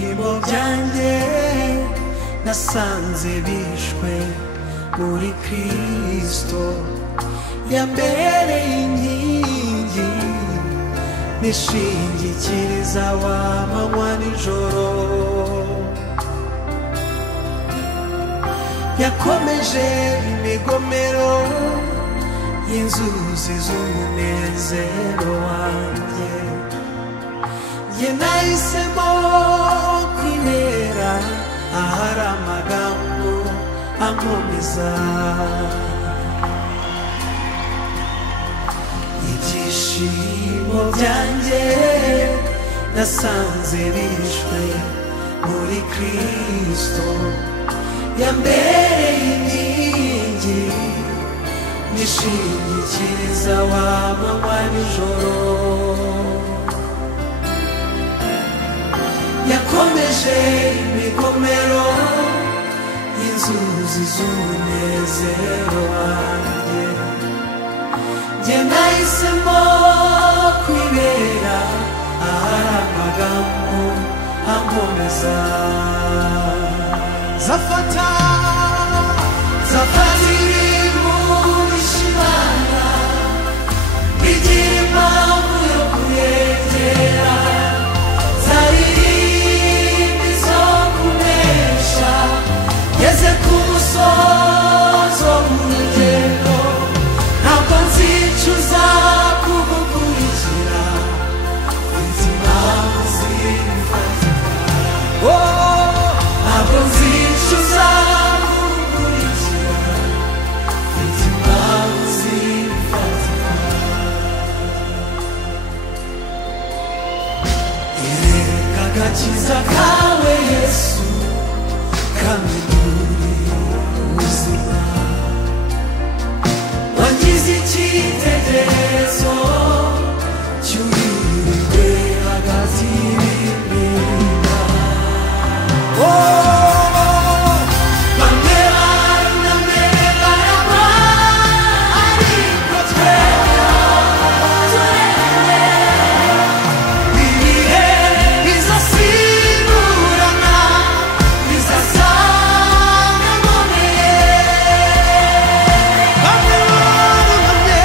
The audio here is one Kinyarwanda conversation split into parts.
ibyishimo byanjye nasanze bishwe muri Kristo yambereye inkingi nishingikiriza w'amanywa nijoro yakomeje imigomero y'inzuzi z'umunezero wanjye njye nahisemo kwibera ahari amagambo ankomeza ibyishimo byanjye nasanze bishwe muri Kristo yambereye inkingi nishingikiriza w'amanywa nijoro yakomeje imigomero y'inzuzi z'umunezero wanjye njye nahisemo kwibera ahari amagambo ankomeza zafata ibimurishimana bigira impamvu yo kuyegera zaririmba izo kunesha ngeze ku musozo w'urugendo ntabwo nzicuza kugukurikira mfite impamvu zibifatika ntabwo nzicuza kugukurikira mfite impamvu zibifatika ereka agakiza kawe Yesu kandi uri ubuzima wangize icyitegererezo cy'uwiriwe hagati y'ibirinda bamwe barunamye baragwa ariko tweho turemye ibihe bizasimburana bizasanga nkomeye bamwe barunamye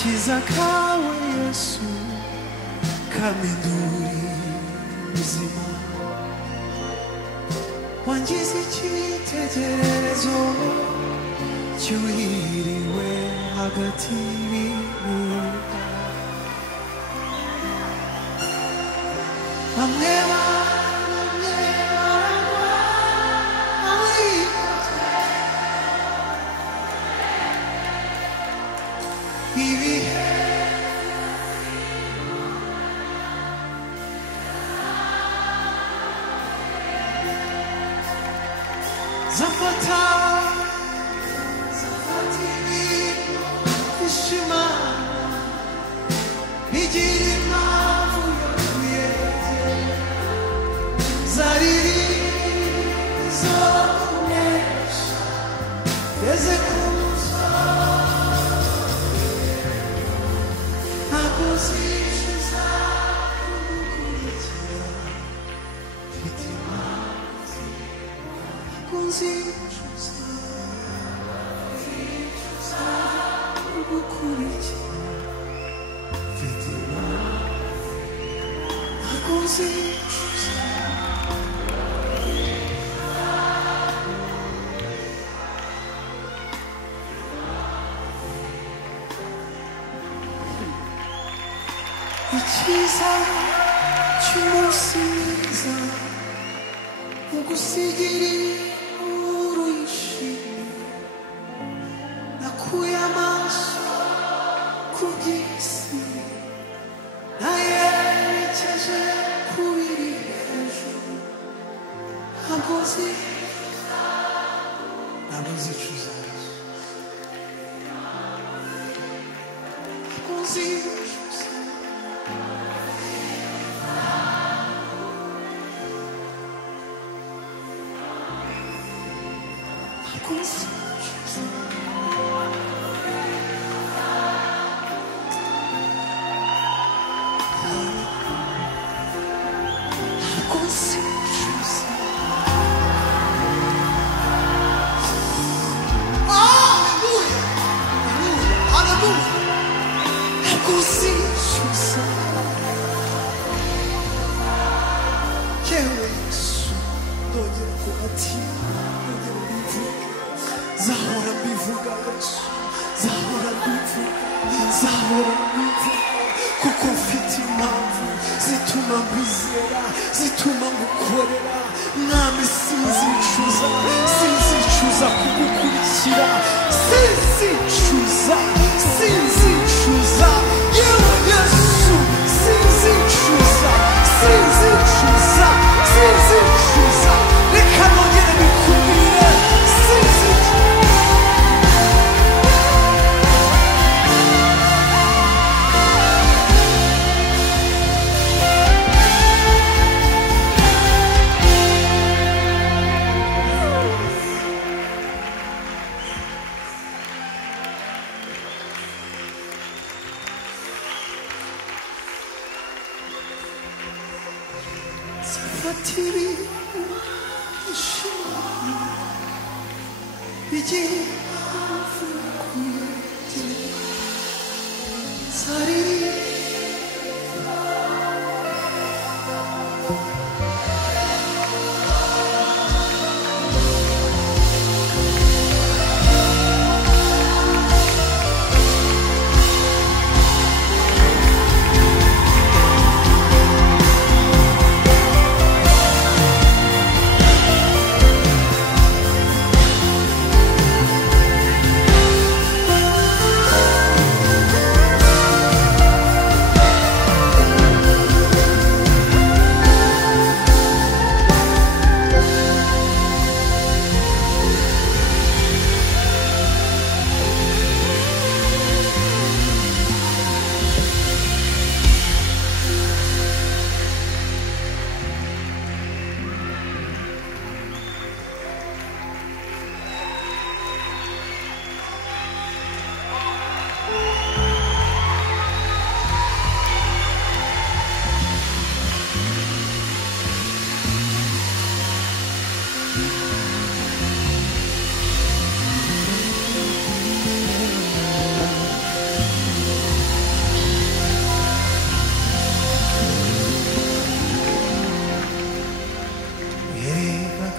agakiza kawe Yesu kaminduri ubuzima wangize icyitegererezo cyuhiriwe hagati y'ibihuga bamwe Zafata ishima bigira impamvu yo kuyeze zariri zo kunesha eze kuza nakuzishiza kugukurikira mfite impamvu kunzishiza kugukurikira mfite impamvu kunzishiza icyiza cy'umunsi mwiza ugusigira inkuru yishimye nakuye amaso ku by'isi nayerekeje ku biri hejuru ntabwo nzicuza ntabwo nzicuza Zahora bivuga Yesu, Zahora bivuga kuko mfite impamvu zituma mbizera, zituma ngukorera mwami sinzicuza kugukurikira sinzicuza yewe Yesu sinzicuza reka nongere bikubwire Fatiri ishimwe bigira impamvu kuyegera zariri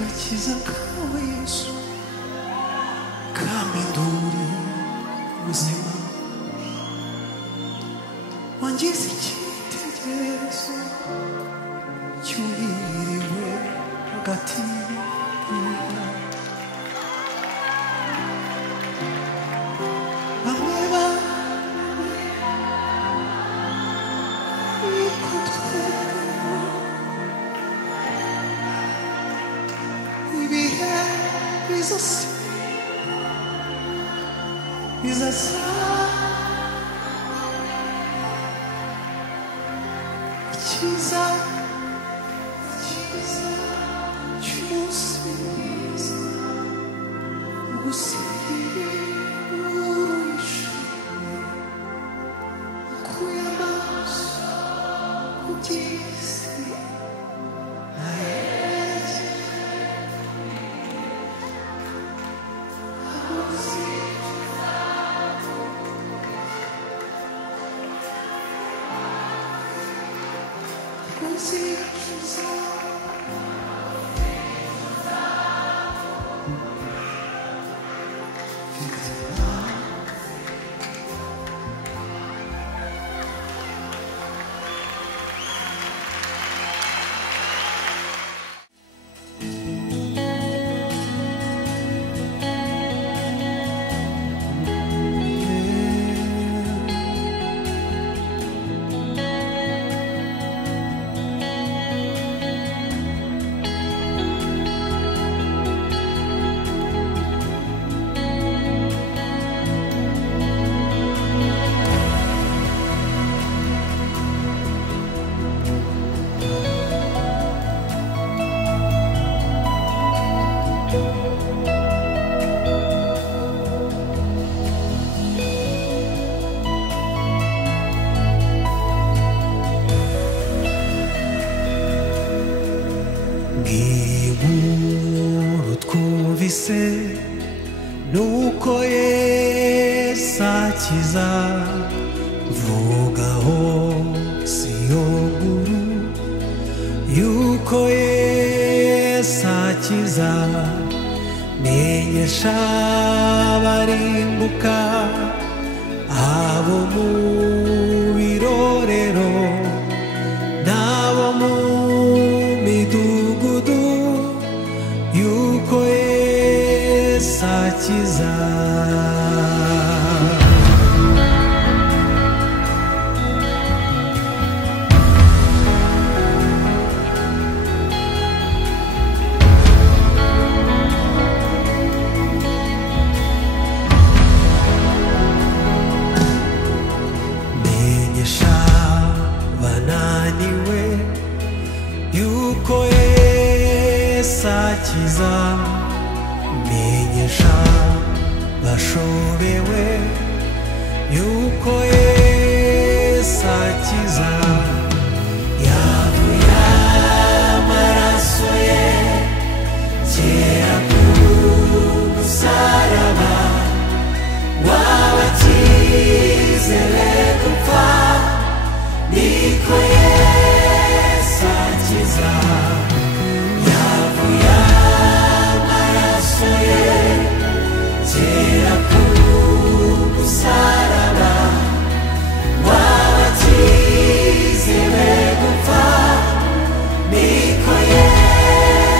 agakiza kawe Yesu kaminduri ubuzima wangize icyitegererezo cyuhiriwe hagati y'inka bamwe ariko twebwe ibihe bizose bizasa icyiza cy'umunsi mwiza ugusirurisha ukuye amaso ku by'isi aheze Ngiburu twumvise nuko Yesu akiza vugaho siyo nkuru yuko Yesu akiza menyesha abarimbuka abo mu birorero n'abo mu midugudu yuko Yesu akiza menyesha bananiwe yuko Yesu akiza menyesha bashobewe yuko Yesu akiza yavuye amaraso ye kera ku musaraba wabakize be gupfa niko Yesu akiza yavuye amaraso ye kera ku musaraba wabakize be gupfa niko Yesu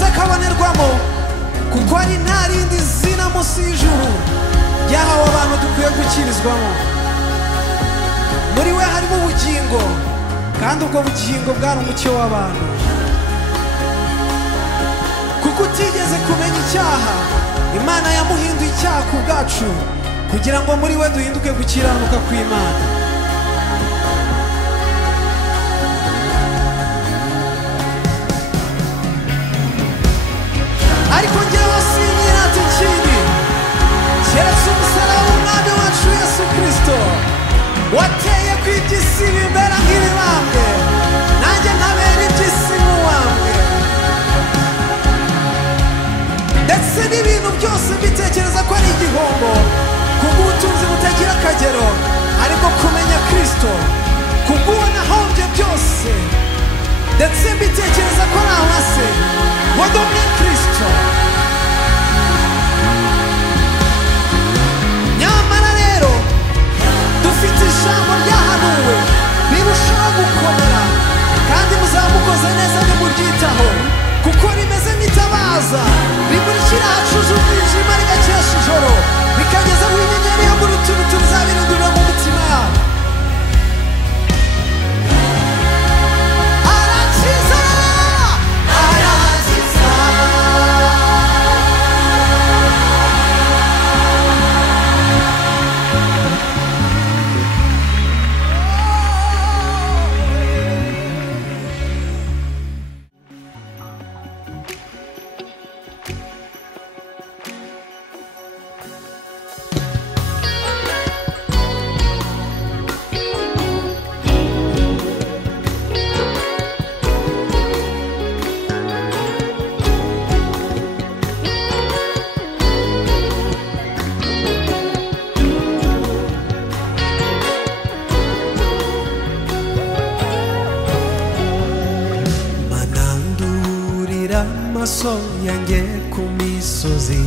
wese akabonerwamo, kuko ari nta rindi zina munsi y'ijuru ryahawe abantu dukwiye gukirizwamo. Muri we harimo ubugingo, kandi ubwo bugingo bwari umucyo w'abantu. Kuko utigeze kumenya icyaha, Imana yamuhinduye icyaha ku bwacu, kugira ngo muri we duhinduke gukiranuka kw'Imana. Ariko njyewe sinyirata ikindi keretse umusaraba w'Umwami wacu Yesu Kristo, wateye ku iby'isi bimera nk'ibibambwe, nanjye nkabera iby'isi nk'uwambwe. Ndetse n'ibintu byose mbitekereza ko ari igihombo, kubw'ubutunzi butagira akagero, ariko kumenya Kristo, kubw'uwo nahombye byose. Ndetse mbitekereza ko nahwase wadomye Kristo. Nyamara rero dufite ijambo ryahanuwe rirushaho gukomera, kandi muzamukoze neza nimuryitaho, kuko rimeze nk'itabaza rimurikira ahacuze umwijima rigakesha ijoro, rikageza aho inyenyeri yo mu ruturutu bizabirindurira mu mitima yabo. Arakiza, arakiza, manandurira amaso yanjye ku misozi,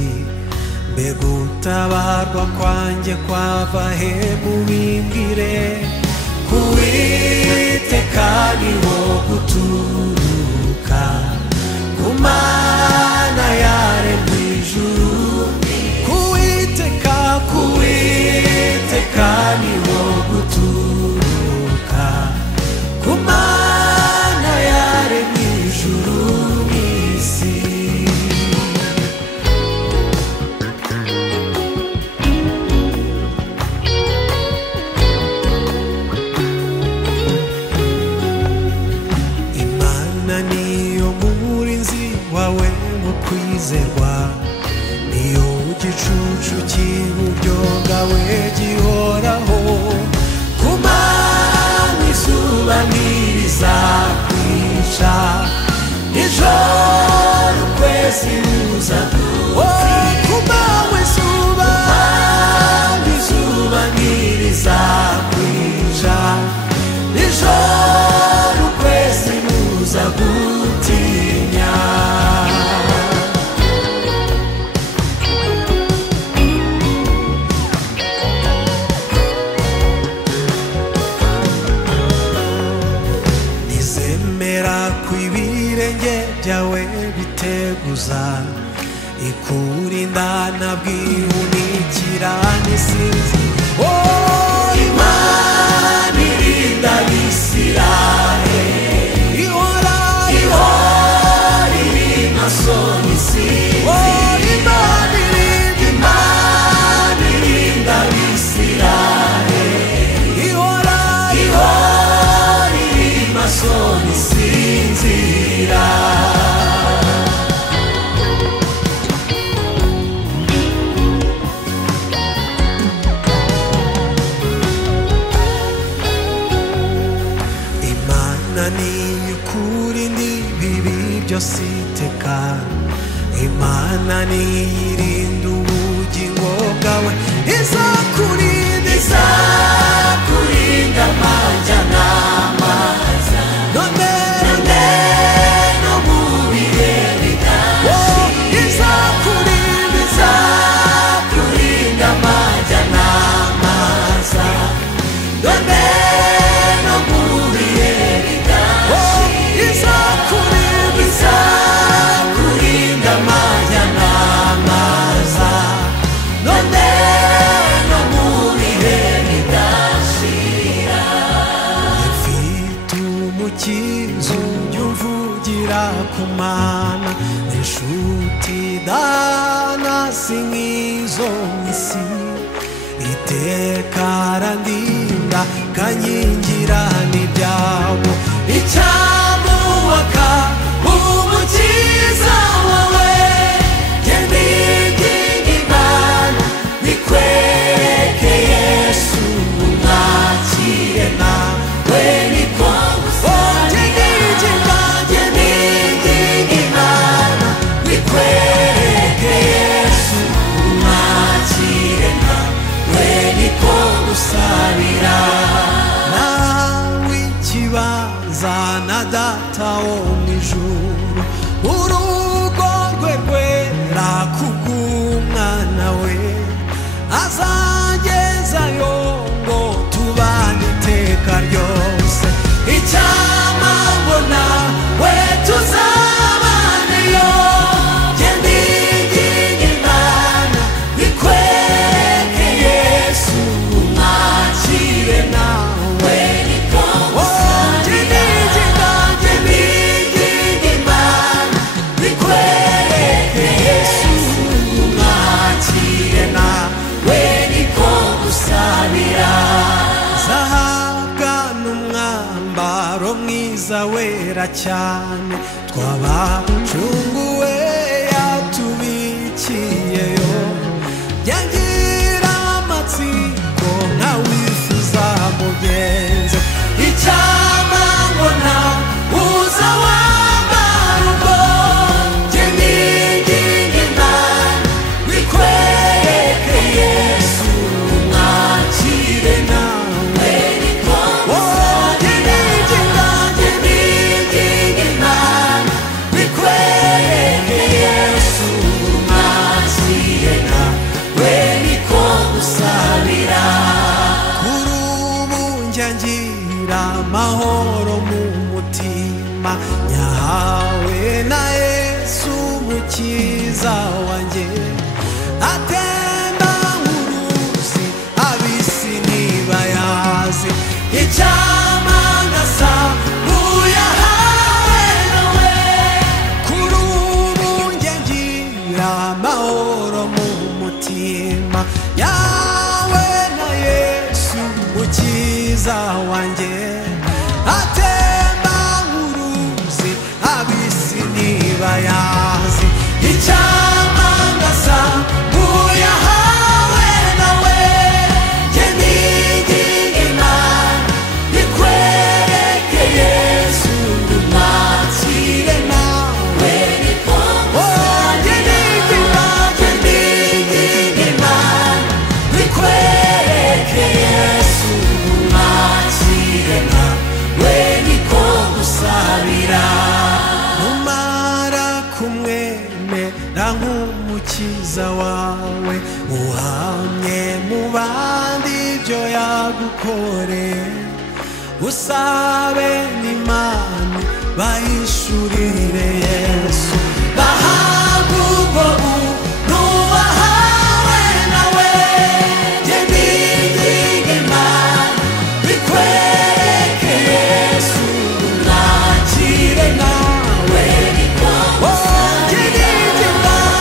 mbega utabarwa kwanjye kwava he mubimbwire. Kuwiteka niho guturuka, ku Mana yaremye ijuru. Kuwiteka, Kuwiteka niho guturuka, ku Mana yaremye ijuru n'isi. Imana niyo murinzi wawe mu kwizerwa, niyo gicucu cy'iburyo bwawe gihoraho. Ku manywa izuba ntirizakwica, nijoro ukwezi kuzagutinda. Ku manywa izuba ntirizakwica, nijoro ukwezi kuzagutinya. Nizemera ko ibirenge byawe biteguza, ikurinda ntabwihunikira n'isinzi. Oh, Imana irinda Abisirayeli, ihora iri maso n'isinzi. Oh, Imana irinda Abisirayeli, ihora iri maso n'isinzira. Imana niyo ikurinda ibibi byose iteka, Imana niyo irinda ubugingo bwawe. Izakurinda amajya n'amaza, none no mu bihe bidashira. Izakurinda amajya n'amaza, none no mu bihe bidashira. Izakurinda imana inshuti dana si nk'izo isi iteka arandinda kankingira n'ibyago icyamubaka umukiza wawe ngendinginga imana bikwereke yesu umwakire nawe niko ngendinginga imana bikwereke yesu umwakire nawe niko gusabira nawe ikibanza na data wo mu ijuru urugo rwe rwera kubw'umwana we azagezayo ngo tubane iteka ryose icyampa ngo nawe tuzabaneyo ngendinginga imana bikwereke yesu umwakire nawe niko ngendinginga imana bikwereke yesu umwakire nawe niko gusabira zahabwa n'umwambaro mwiza wera cyane twabacunguwe yatubikiyeyo yangira amatsiko nkawifuza mugenzi icyampa ngo uza wambara ubwo ngendinginga imana bikwereke yesu umwakire nawe niko ngendinginga imana bikwereke yesu umwakire nawe niko gusabira kuri ubu njya ngira amahoro mu mutima nyahawe na yesu umukiza wanjye atemba nk'uruzi ab'isi ntibayazi icyampa ngasa n'uyahawe nawe kuri ubu njye ngira amahoro mu mutima yawe na yesu umukiza wanjye atemba nk'uruzi ab'isi ntibayazi icyampa ngasa n'uyahawe nawe ngendinginga imana bikwereke yesu umwakire nawe niko ngendinginga imana bikwereke yesu umwakire nawe niko gusabira numara kumwemera nk'umukiza wawe uhamye mu bandi ibyo yagukoreye usabe n'imana bahishurire yesu bahabwe ubwo buntu wahawe nawe ngendinginga imana bikwereke yesu umwakire nawe niko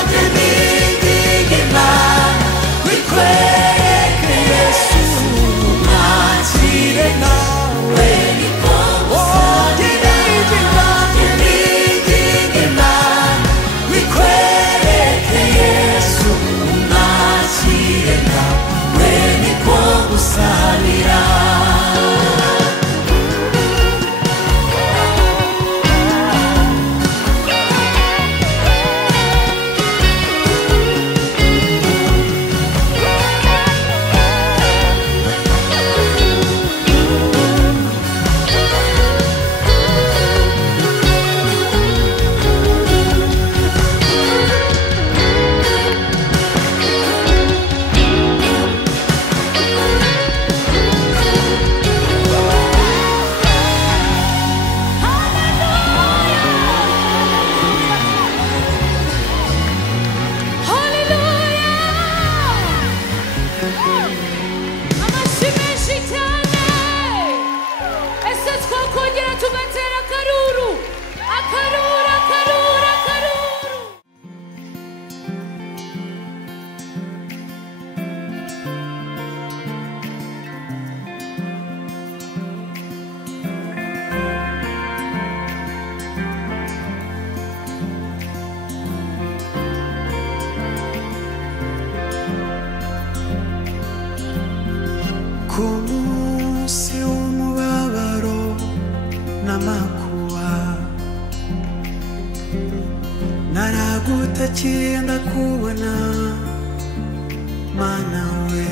ngendinginga imana bikwereke yesu umwakire nawe niko ngendinginga cyenda kubona mana we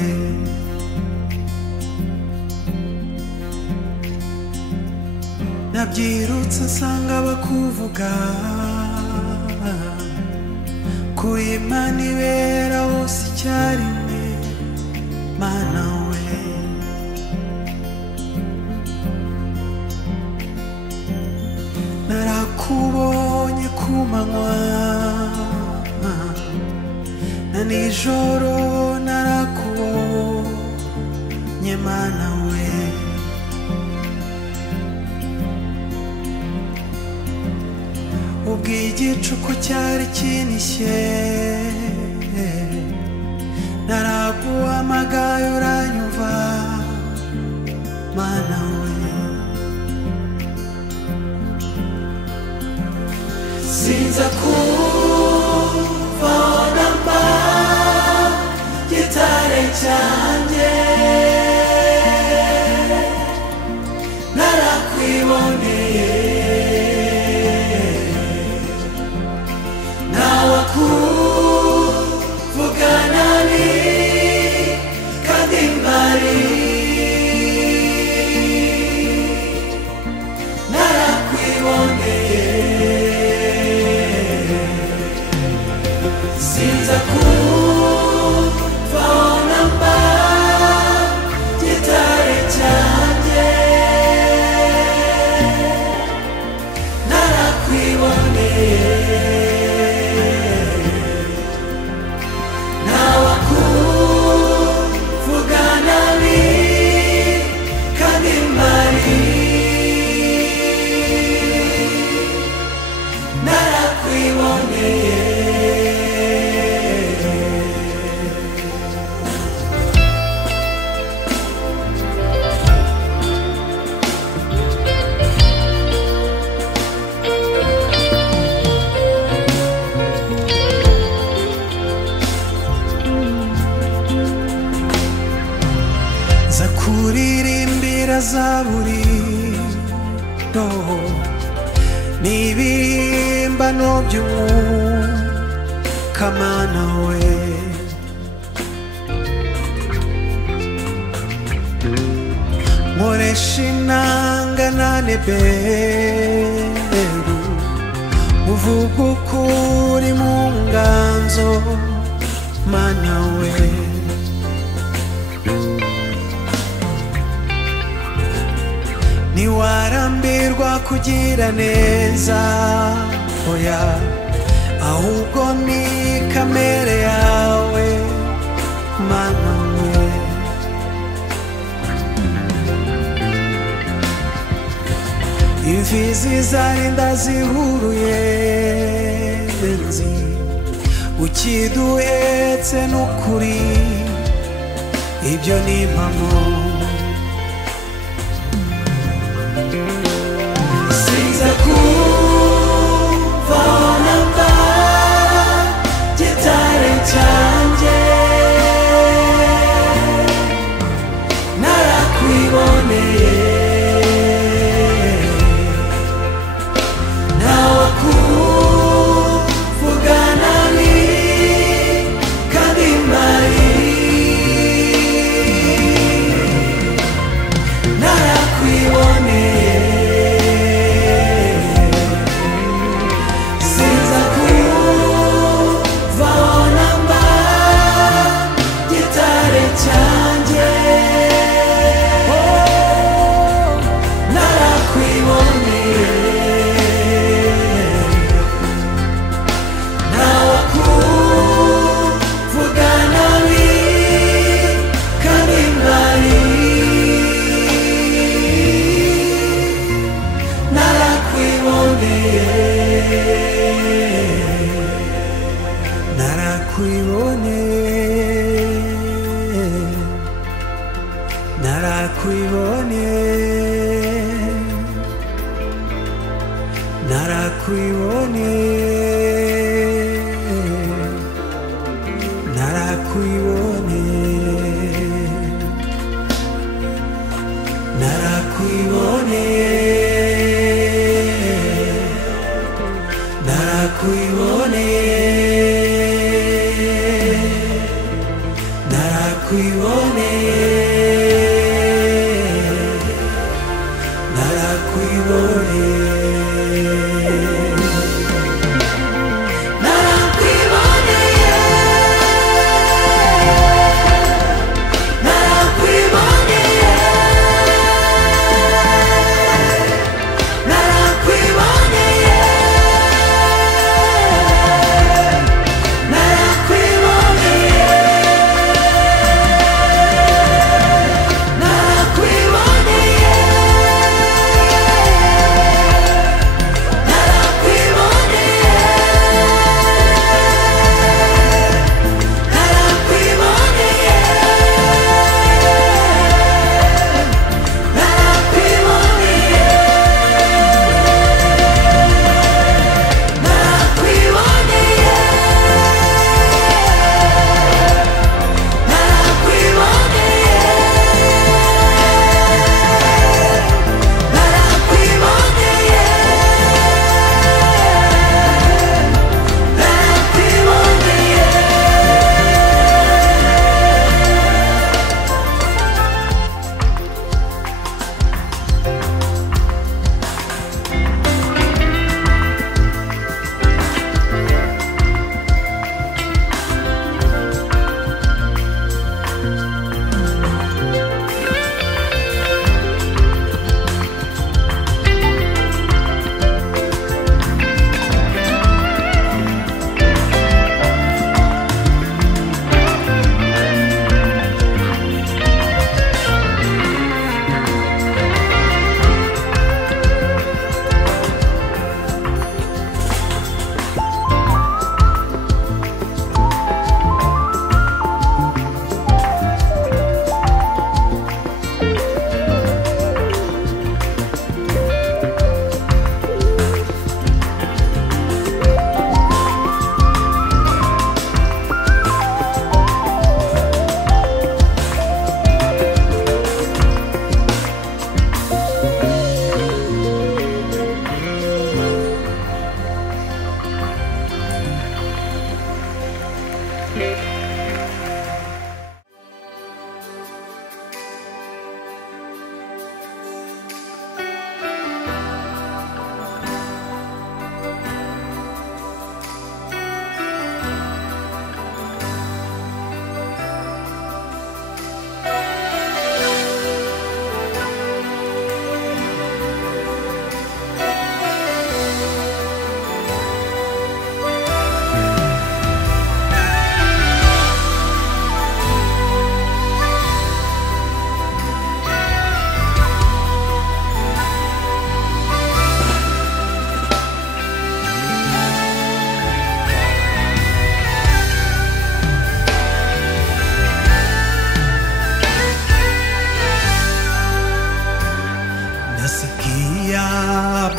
nabyirutse nsanga bakuvuga kuri Imana ibera hose icyarimwe mana we narakubonye ku manywa na nijoro narakubonye mana we ubwo igicuku cyari kinishye naraguhamagaye uranyumva mana we sinza kuvaho mba gitare cyanjye narakwiboneye nawakuvugana ni kandi mbari narakwiboneye sinza kuvaho mba gitare cyanjye narakwiboneye nawakuvugana ni kandi mbari narakwiboneye za kuririmbira zaburi n'ibihimbano by'umwuka mana we nkoresha inanga na neberu uvuga ukuri mu nganzo mana we ntiwarambirwa kugira neza oya ahubwo ni kamere yawe mana we imfizi zarinda zihuruye nzi ukiduhetse n'ukuri ibyo ni impamo sinza kuvaho mba gitare cyanjye narakwiboneye nawakuvugana ni kandi mbari narakwiboneye sinza kuvaho mba gitare cyanjye narakwiboneye nawakuvugana ni kandi mbari narakwiboneye nakwiboneye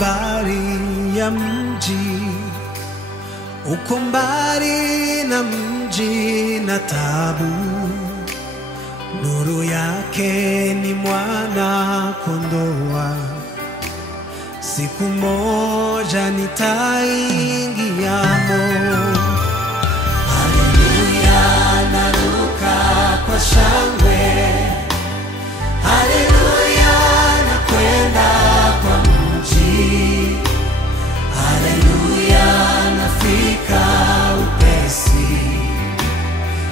habari ya mji, uko mbali na mji na tabu, nuru yake ni mwana kondoa. Siku moja nitaingiamo. Haleluya, naruka kwa shangwe. Haleluya, nakwenda kwa mji. Haleluya, nafika upesi.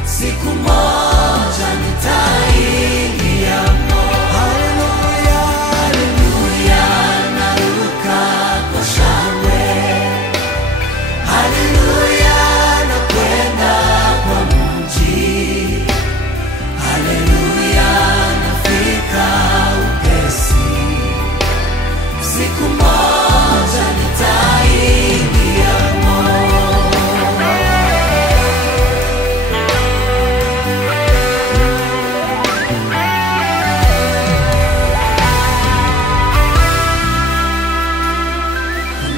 Siku moja nitaingiamo. Haleluya, haleluya, naruka kwa shangwe. Haleluya, nakwenda kwa mji. Haleluya, nafika upesi. Siku moja nitaingiamo.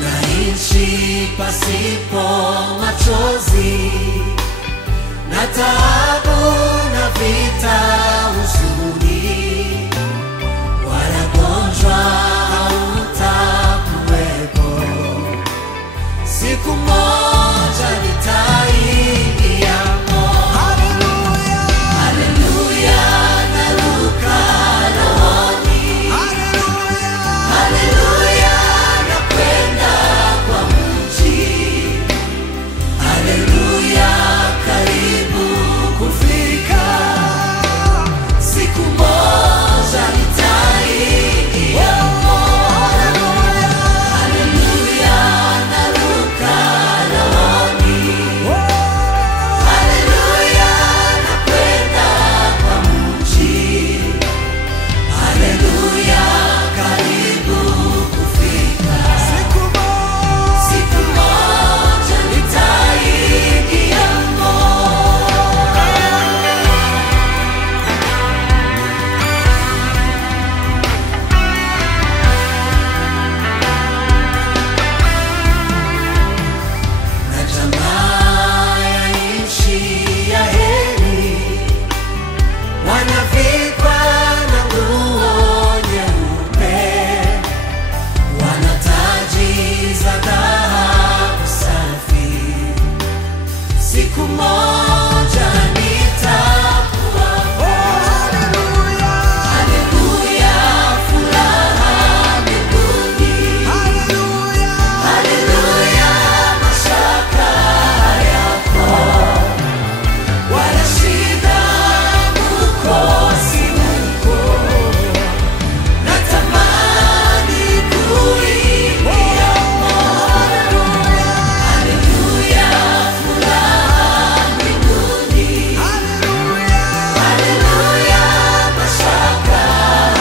Naishi pasipo machozi na taabu na vita, huzuni wala gonjwa hautakuwepo. Siku moja nitaingiamo. Haleluya, haleluya, naruka rohoni. Haleluya, haleluya, nakwenda kwa mji. Haleluya, karibu kufika. Siku moja nitaingiamo. Haleluya, haleluya, naruka rohoni. Haleluya, nakwenda kwa mji. Haleluya, karibu kufika. Siku moja nitaingiamo. Na jamaa ya nchi ya heri wanavikwa na nguo nyeupe, wana taji za dhahabu safi. Siku moja nitakuwamo. Haleluya, haleluya, furaha mbinguni. Haleluya, haleluya, mashaka hayako wala shida kukosi huko. Natamani kuingiamo. Haleluya, furaha mbinguni. Haleluya, haleluya, mashaka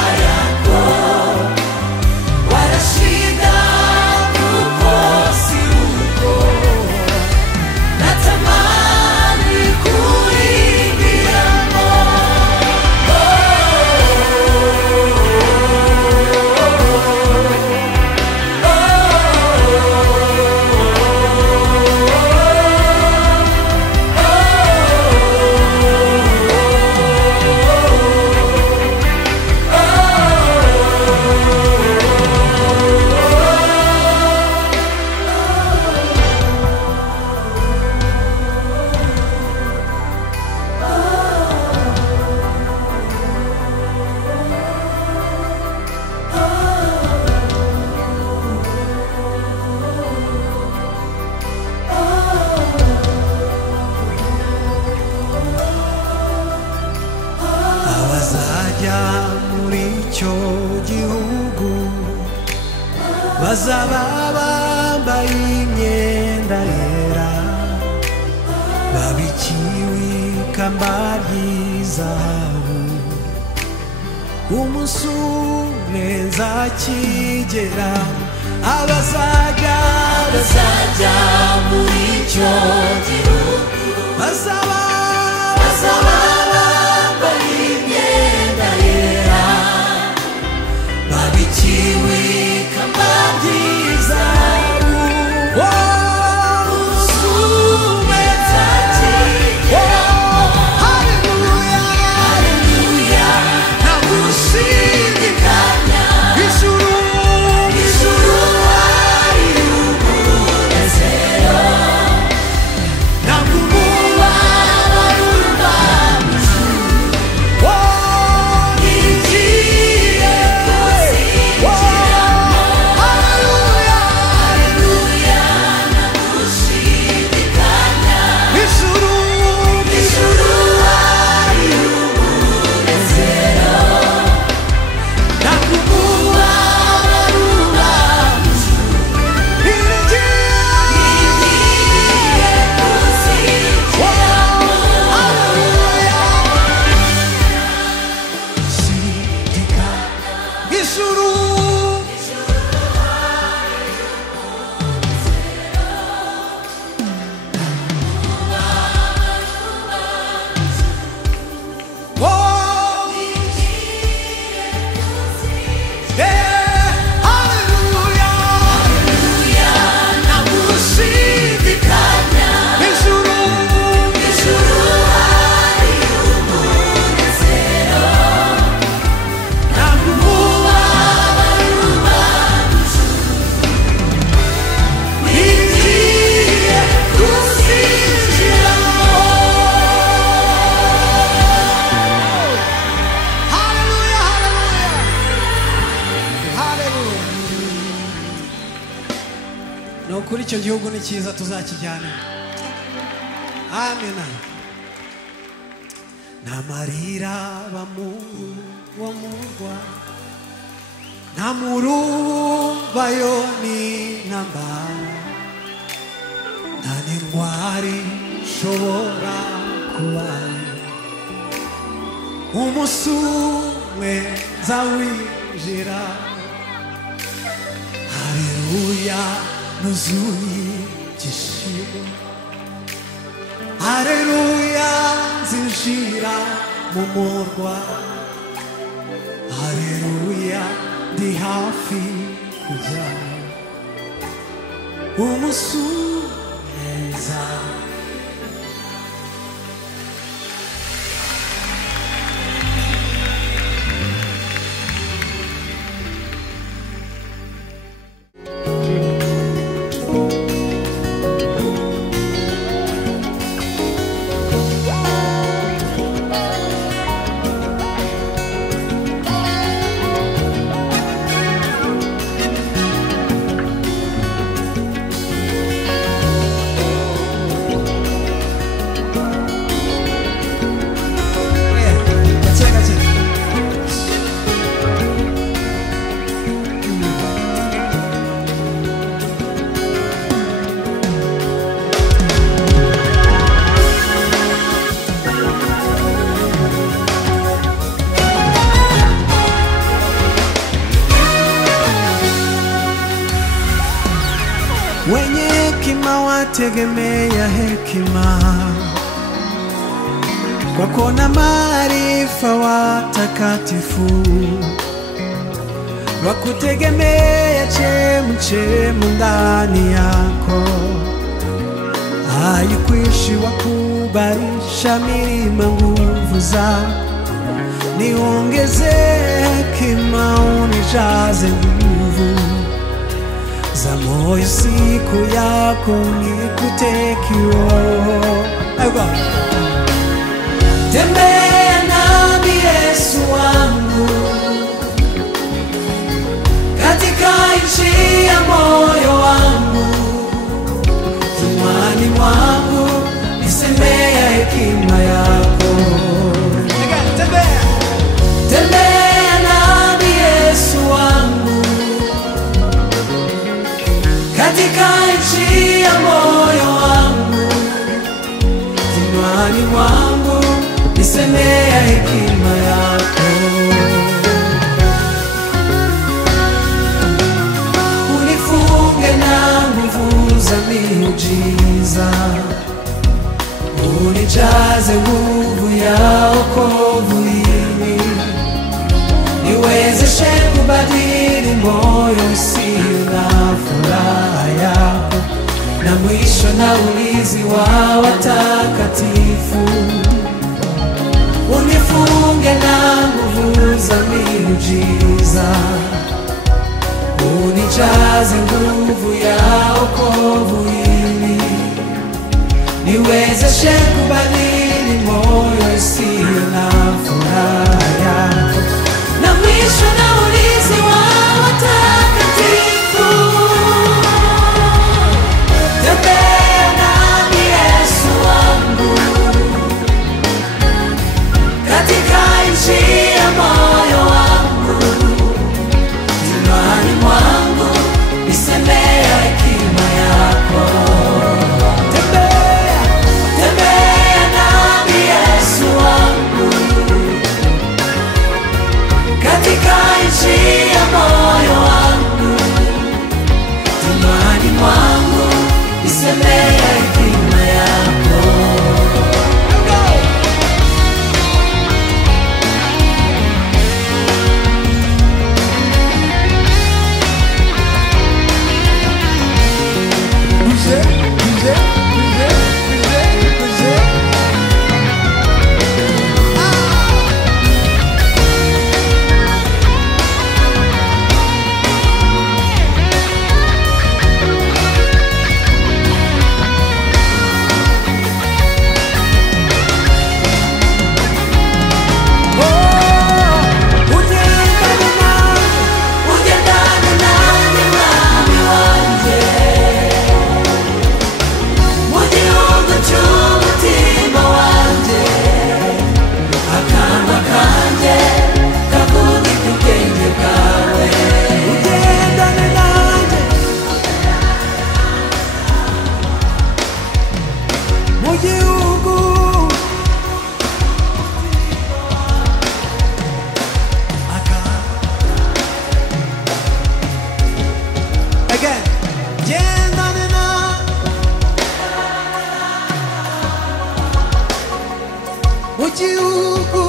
hayako wala shida kukosi huko. Natamani kuingiamo. Abazajya muri icyo gihugu bazaba bambaye imyenda yera, babikiwe ikamba ry'izahabu. Umunsi umwe nzakigera, abazajya muri icyo gihugu bazaba bambaye imyenda yera, babikiwe ikamba ry'izahabu. ijuru kuri icyo gihugu ni cyiza tuzakijyana. Amina. Namarira bamurwa namurubayo ni nambara ntanindwari shobora kubayo umusumwe nzawinjira. Haleluya nuzuye igishimo. Haleluya nzinjira mu murwa. Haleluya ndi hafi kujyayo umusumeza. Wenye hekima wategemea hekima, kwa kuona maarifa watakatifu, wakutegemea chemchemu ndani yako, haikwishi wakubarisha milima nguvu zako. Niongeze hekima unijaze nguvu za moyo siku yako nikute kiroho. Tembea nami Yesu wangu katika nchi ya moyo wangu, kinywani mwangu nisemea hekima yako. Tembea nami Yesu wangu katika nchi ya moyo wangu, kinywani mwangu nisemea hekima yako. Unifunge na nguvu za miujiza, unijaze nguvu ya wokovu ili niwezeshe kubadili moyo usio na furaha yako, na mwisho na ulinzi wa watakatifu. Unifunge na nguvu za miujiza, unijaze nguvu ya wokovu ili niwezeshe kubadili moyo usio na furaha yako, na mwisho na ulinzi wa watakatifu. Tembea nami Yesu wangu katika nchi ya moyo wangu, kinywani mwangu nisemea hekima yako. Tembea nami Yesu gihugu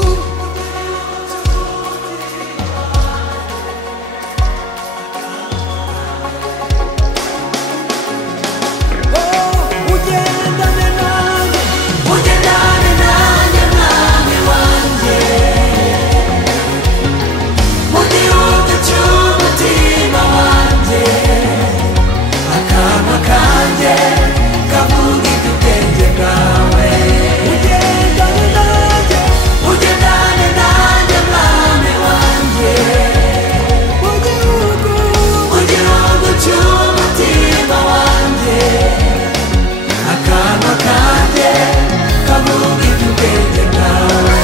ugendane nanjye ugendane nanjye mwami wanjye mu gihugu cy'umutima wanjye akanwa kanjye kavuga iby'ubwenge bwawe ugendane nanjye ugendane nanjye mwami wanjye mu gihugu mu gihugu cy'umutima wanjye akanwa kanjye kavuga iby'ubwenge bwawe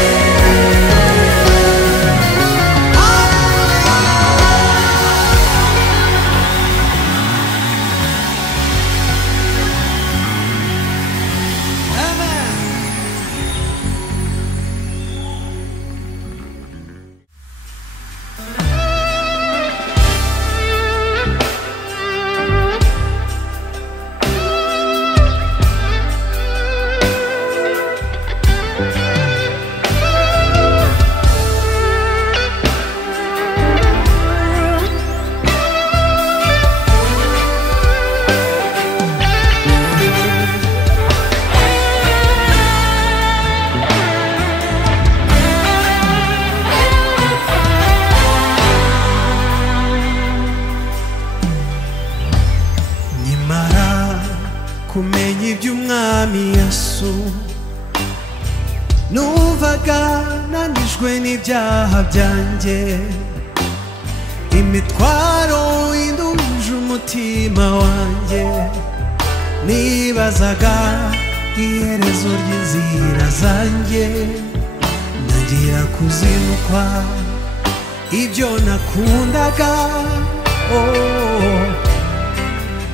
nyimara kumenya iby'umwami Yesu numvaga nanijwe n'ibyaha byanjye imitwaro induje umutima wanjye nibazaga iherezo ry'inzira zanjye nagira kuzinukwa ibyo nakundaga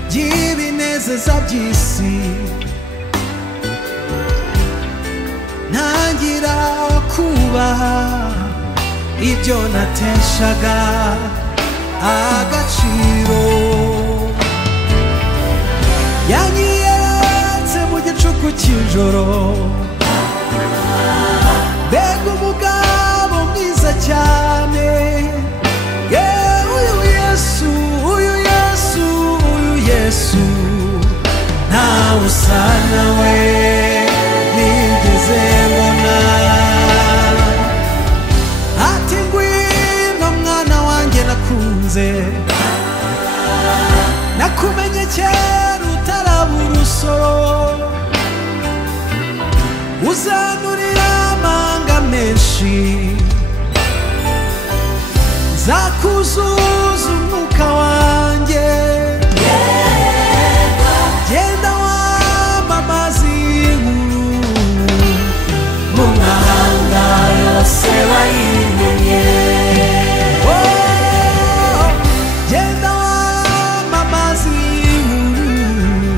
by'ibinezeza by'isi ntangira kubaha ibyo nateshaga agaciro yanyiyeretse mu gicuku cy'ijoro mbega umugabo mwiza cyane uyu Yesu uyu Yesu uyu Yesu ntawe usa nawe nigeze mbona ati ngwino mwana wanjye nakunze nakumenye kera utaraba urusoro uzanurira amanga menshi nzakuzuza umwuka wanjye genda wamamaza inkuru mu mahanga yose bayimenye genda wamamaza inkuru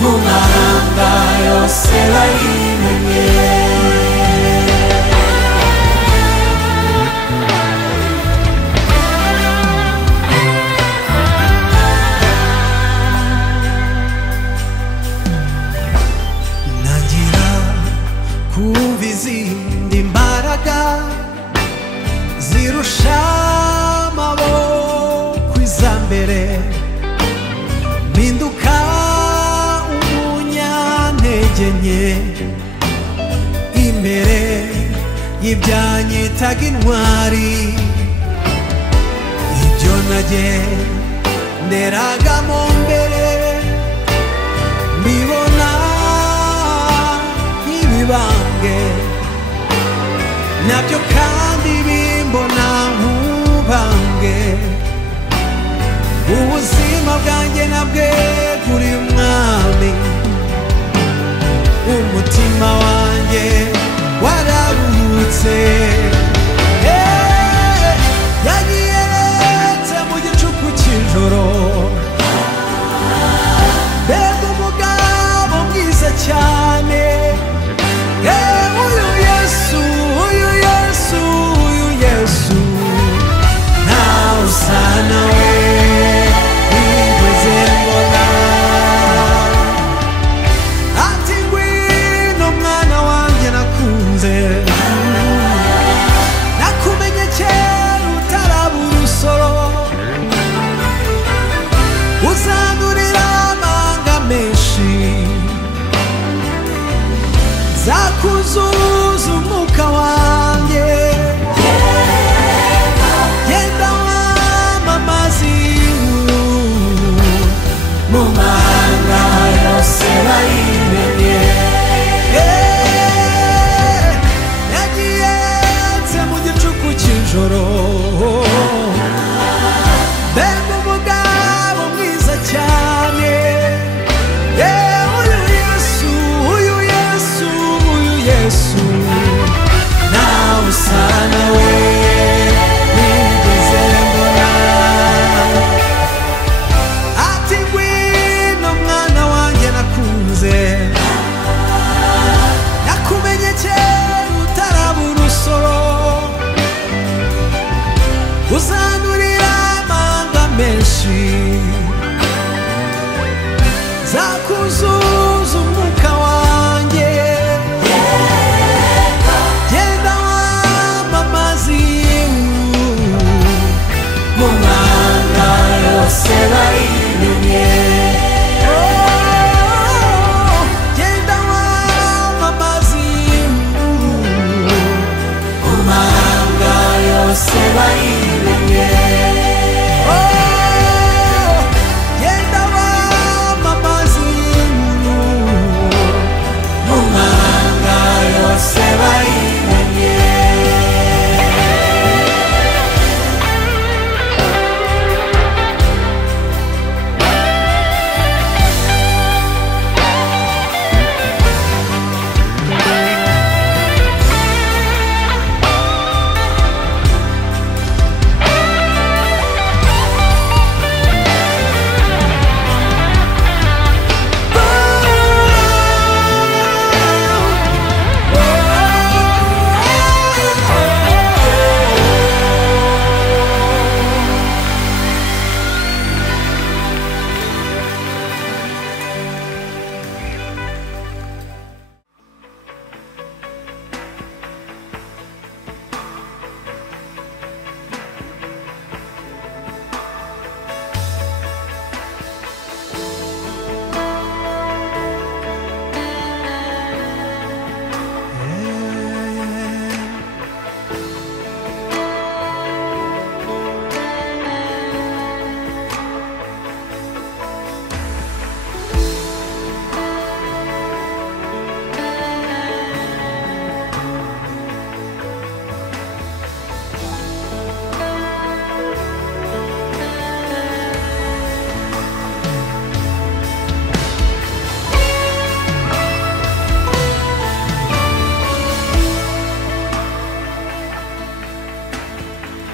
mu mahanga yose bayimenye nangira kumva izindi mbaraga zirusha amaboko iza mbere mpinduka umunyantege nke imbere y'ibyanyitaga intwari ibyo nagenderagamo mbere mbibona nk'ibibambwe nabyo kandi bimbona nk'ubambwe ubuzima bwanjye nabweguriye umwami umutima wanjye wararuhutse yanyiyeretse mu gicuku cy'ijoro mbega umugabo mwiza cyane uyu Yesu uyu Yesu uyu Yesu ntawe usa nawe nigeze mbona ati ngwino mwana wanjye nakunze mu mahanga yose bayimenye. Genda wamamaze Mu mahanga yose bayimenye. Genda wamamaze Mu mahanga yose bayimenye.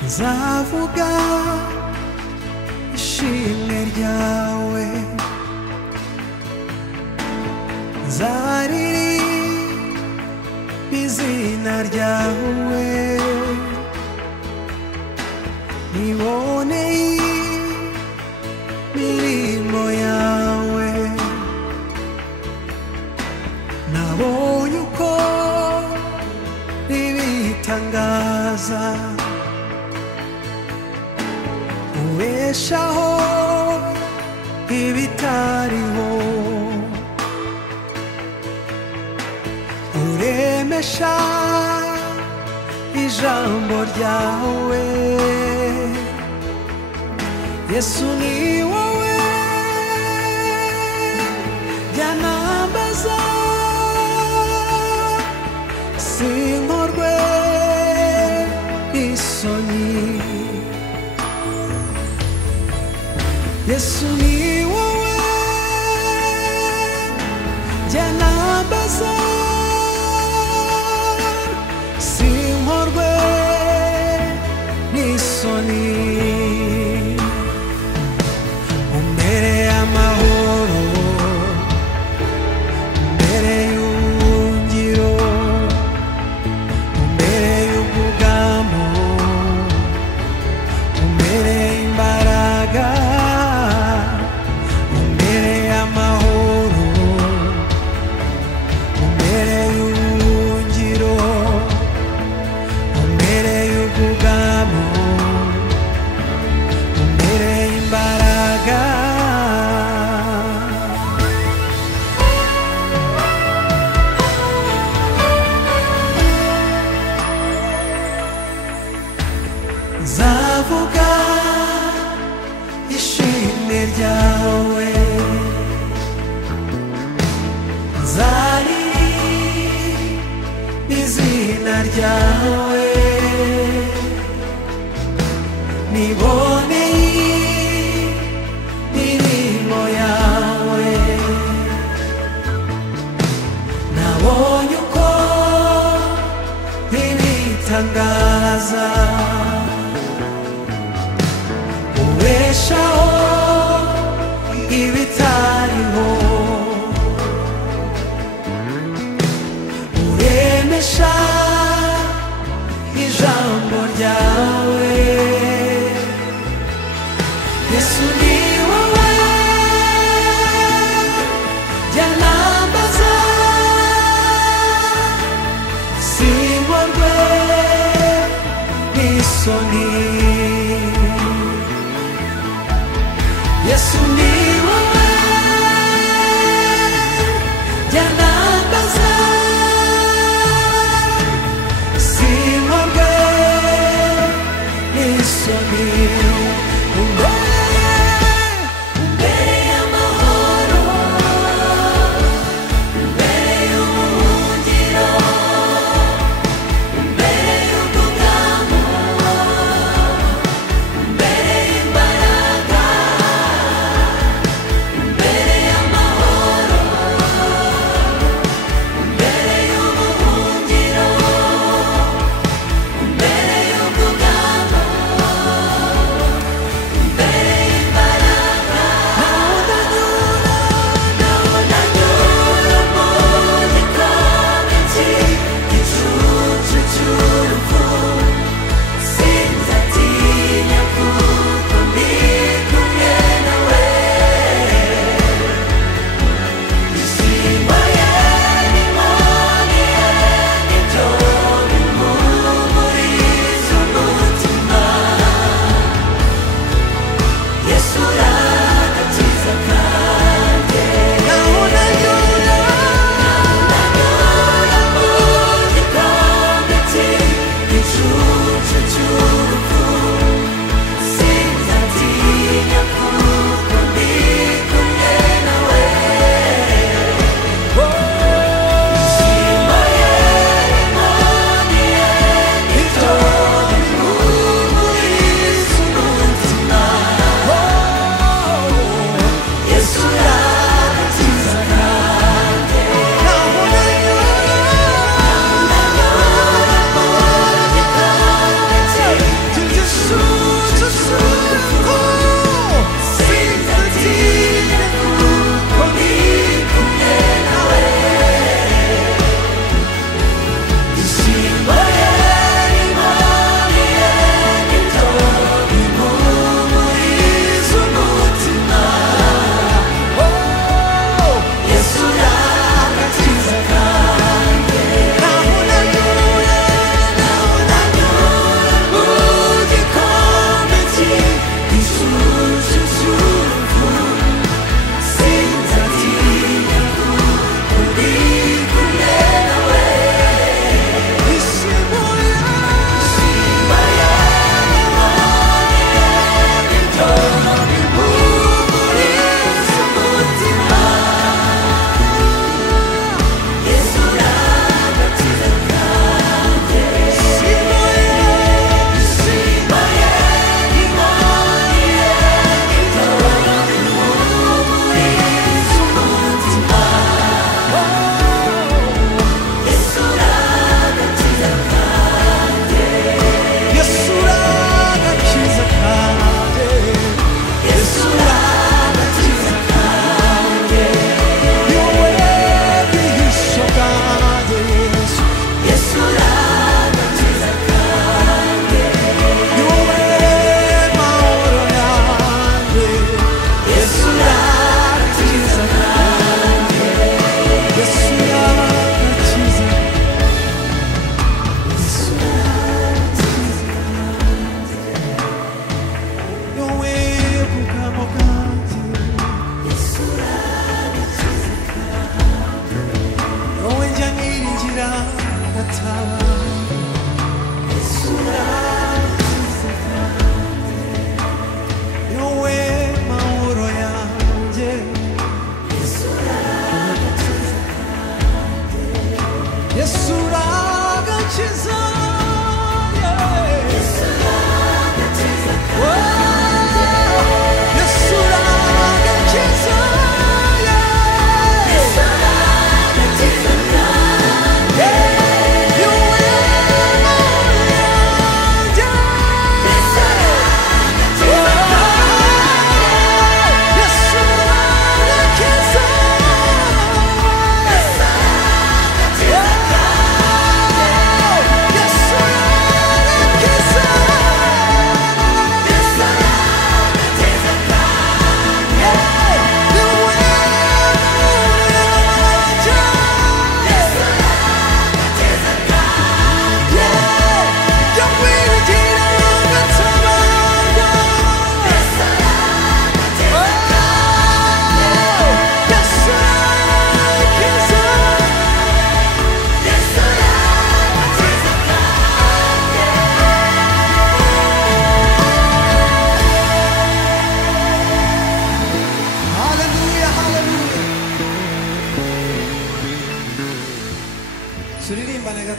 Nzavuga ishimwe ryawe, nzaririmba izina ryawe, niboneye imirimo yawe, nabonye uko ibitangaza ubeshaho ibitariho, uremesha ijambo ryawe. Yesu ni wowe byanambaza, sinkorwe isoni. Yesu ni wowe byanambaza, sinkorwe n'isoni. Umbere y'amahoro, umbere y'ubuhungiro, umbere y'ubwugamo, umbere imbaraga, umbere y'amahoro, umbere y'ubuhungiro, umbere y'ubwugamo, umbere imbaraga. Nzavuga ishimwe ryawe, nzaririmba izina ryawe, niboneye imirimo yawe, nabonye uko ibitangaza ubeshaho ibitariho, uremesha ijambo ryawe. Yesu ni wowe byanambaza, sinkorwe n'isoni. Yesu ni wowe byanambaza simabwe n'isoni umbere y'amahoro umbere y'ubuhungiro umbere y'ubwugamo umbere y'imbaraga umbere y'amahoro umbere y'ubuhungiro umbere y'ubwugamo umbere y'imbaraga naho nanyura mu gikombe cy'igicucu cy'urupfu sinzatinya kuko ndi kumwe nawe ishimo ye n'inkoni ye nibyo bimpumuriza umutima Yesu uragakiza kanjye naho nanyura mu gikombe cy'igicucu cy'urupfu sinzatinya kuko ndi kumwe nawe ishimo ye n'inkoni ye nibyo bimpumuriza umutima Yesu uragakiza kanjye naho nanyura mu gikombe cy'igicucu cy'urupfu sinzatinya kuko ndi kumwe nawe ishimo ye n'inkoni ye nibyo bimpumuriza umutima Yesu uragakiza kanjye naho nanyura mu gikombe cy'igicucu cy'urupfu sinzatinya kuko ndi kumwe nawe ishimo ye n'inkoni ye nibyo bimpumuriza umutima Yesu uragakiza kanjye ishimo ye n'inkoni ye nibyo bimpumuriza umutima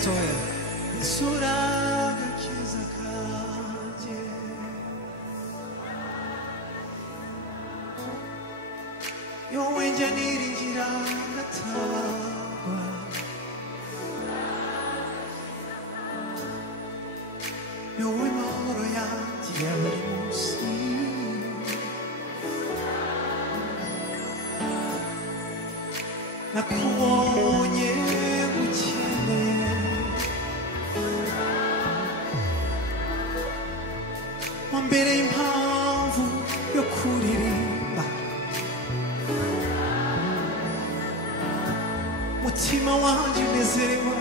gatoya isura agakiza kanjye yowe njya niringira ngatagwa yowe mahoro yanjye ya buri munsi nakubonye gukene wambereye impamvu yo kuririmba mutima wanjye unezerewe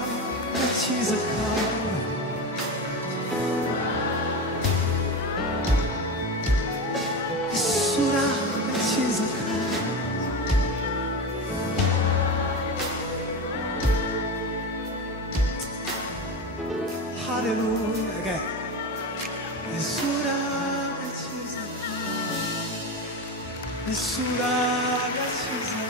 agakiza kawe isura agakiza kawe Hallelujah again isura agakiza isura agakiza